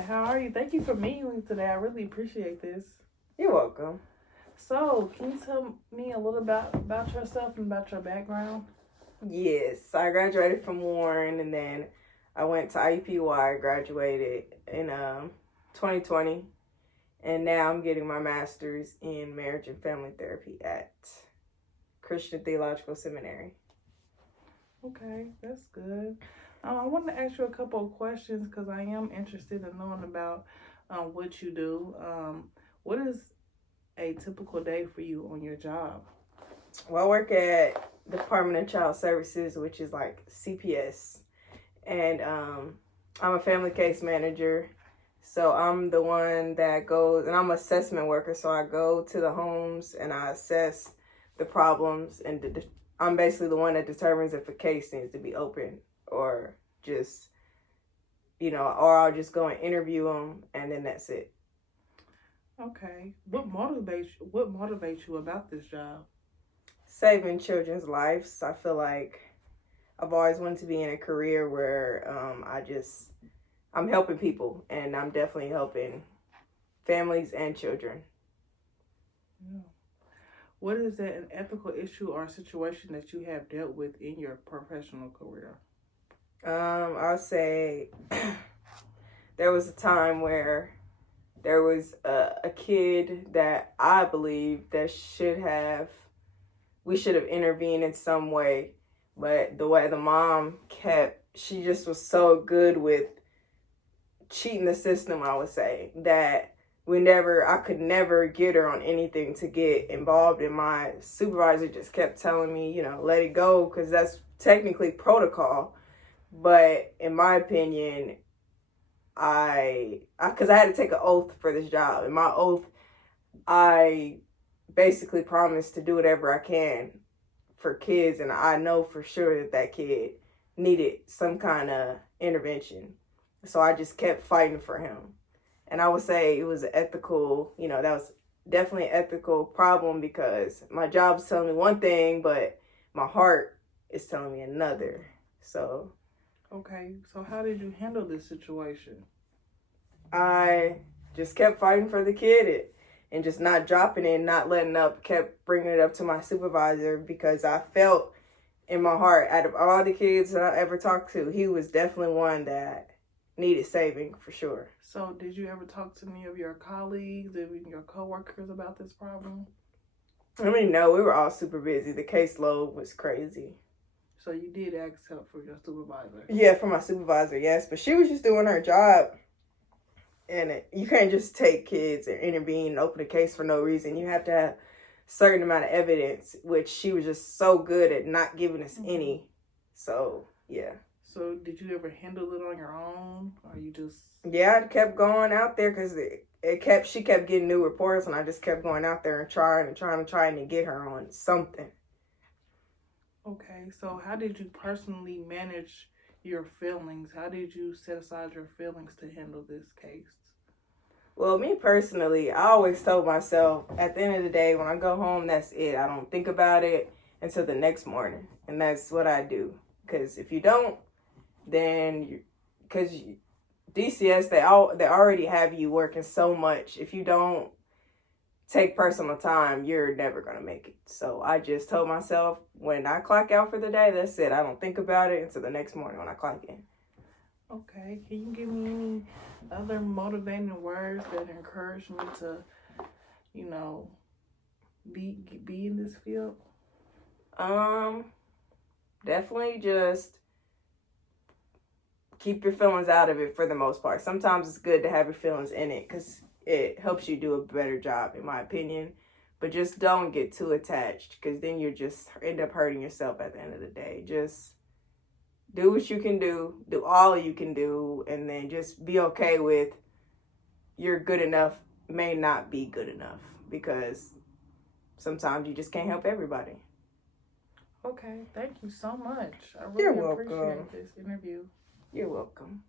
Hi, how are you? Thank you for meeting me today. I really appreciate this. You're welcome. So, can you tell me a little about yourself and about your background? Yes, I graduated from Warren and then I went to IUPUI, graduated in 2020, and now I'm getting my master's in marriage and family therapy at Christian Theological Seminary. Okay, that's good. I want to ask you a couple of questions because I am interested in knowing about what you do. What is a typical day for you on your job? Well, I work at Department of Child Services, which is like CPS, and I'm a family case manager. So I'm the one that goes, and I'm an assessment worker. So I go to the homes and I assess the problems, and I'm basically the one that determines if a case needs to be open or just, or I'll just go and interview them, and then that's it. Okay. What motivates you about this job? Saving children's lives. I feel like I've always wanted to be in a career where I'm helping people, and I'm definitely helping families and children. Yeah. What is an ethical issue or situation that you have dealt with in your professional career? I'll say there was a time where there was a kid that I believe that we should have intervened in some way, but the way the mom she just was so good with cheating the system, I would say, that I could never get her on anything to get involved in. My supervisor just kept telling me, let it go, because that's technically protocol. But in my opinion, because I had to take an oath for this job. And my oath, I basically promised to do whatever I can for kids. And I know for sure that kid needed some kind of intervention. So I just kept fighting for him. And I would say it was ethical, that was definitely an ethical problem, because my job is telling me one thing, but my heart is telling me another. So. Okay, so how did you handle this situation? I just kept fighting for the kid and just not dropping it, not letting up, kept bringing it up to my supervisor, because I felt in my heart, out of all the kids that I ever talked to, he was definitely one that needed saving for sure. So did you ever talk to any of your colleagues, even your coworkers, about this problem? No, we were all super busy. The caseload was crazy. So you did ask help from your supervisor? Yeah, from my supervisor, yes. But she was just doing her job. And you can't just take kids and intervene and open a case for no reason. You have to have a certain amount of evidence, which she was just so good at not giving us any. So, yeah. So did you ever handle it on your own, or you just? Yeah, I kept going out there because she kept getting new reports, and I just kept going out there and trying to get her on something. Okay, so how did you personally manage your feelings? How did you set aside your feelings to handle this case? Well, me personally, I always told myself, at the end of the day, when I go home, that's it. I don't think about it until the next morning, and that's what I do. Because if you don't, then because DCS, they already have you working so much. If you don't take personal time, you're never going to make it. So I just told myself, when I clock out for the day, that's it. I don't think about it until the next morning when I clock in. Okay, can you give me any other motivating words that encourage me to, be in this field? Definitely just keep your feelings out of it for the most part. Sometimes it's good to have your feelings in it because it helps you do a better job, in my opinion. But just don't get too attached, because then you just end up hurting yourself at the end of the day. Just do what you can do all you can do, and then just be okay with you're good enough may not be good enough, because sometimes you just can't help everybody. Okay, thank you so much. I really appreciate this interview. You're welcome.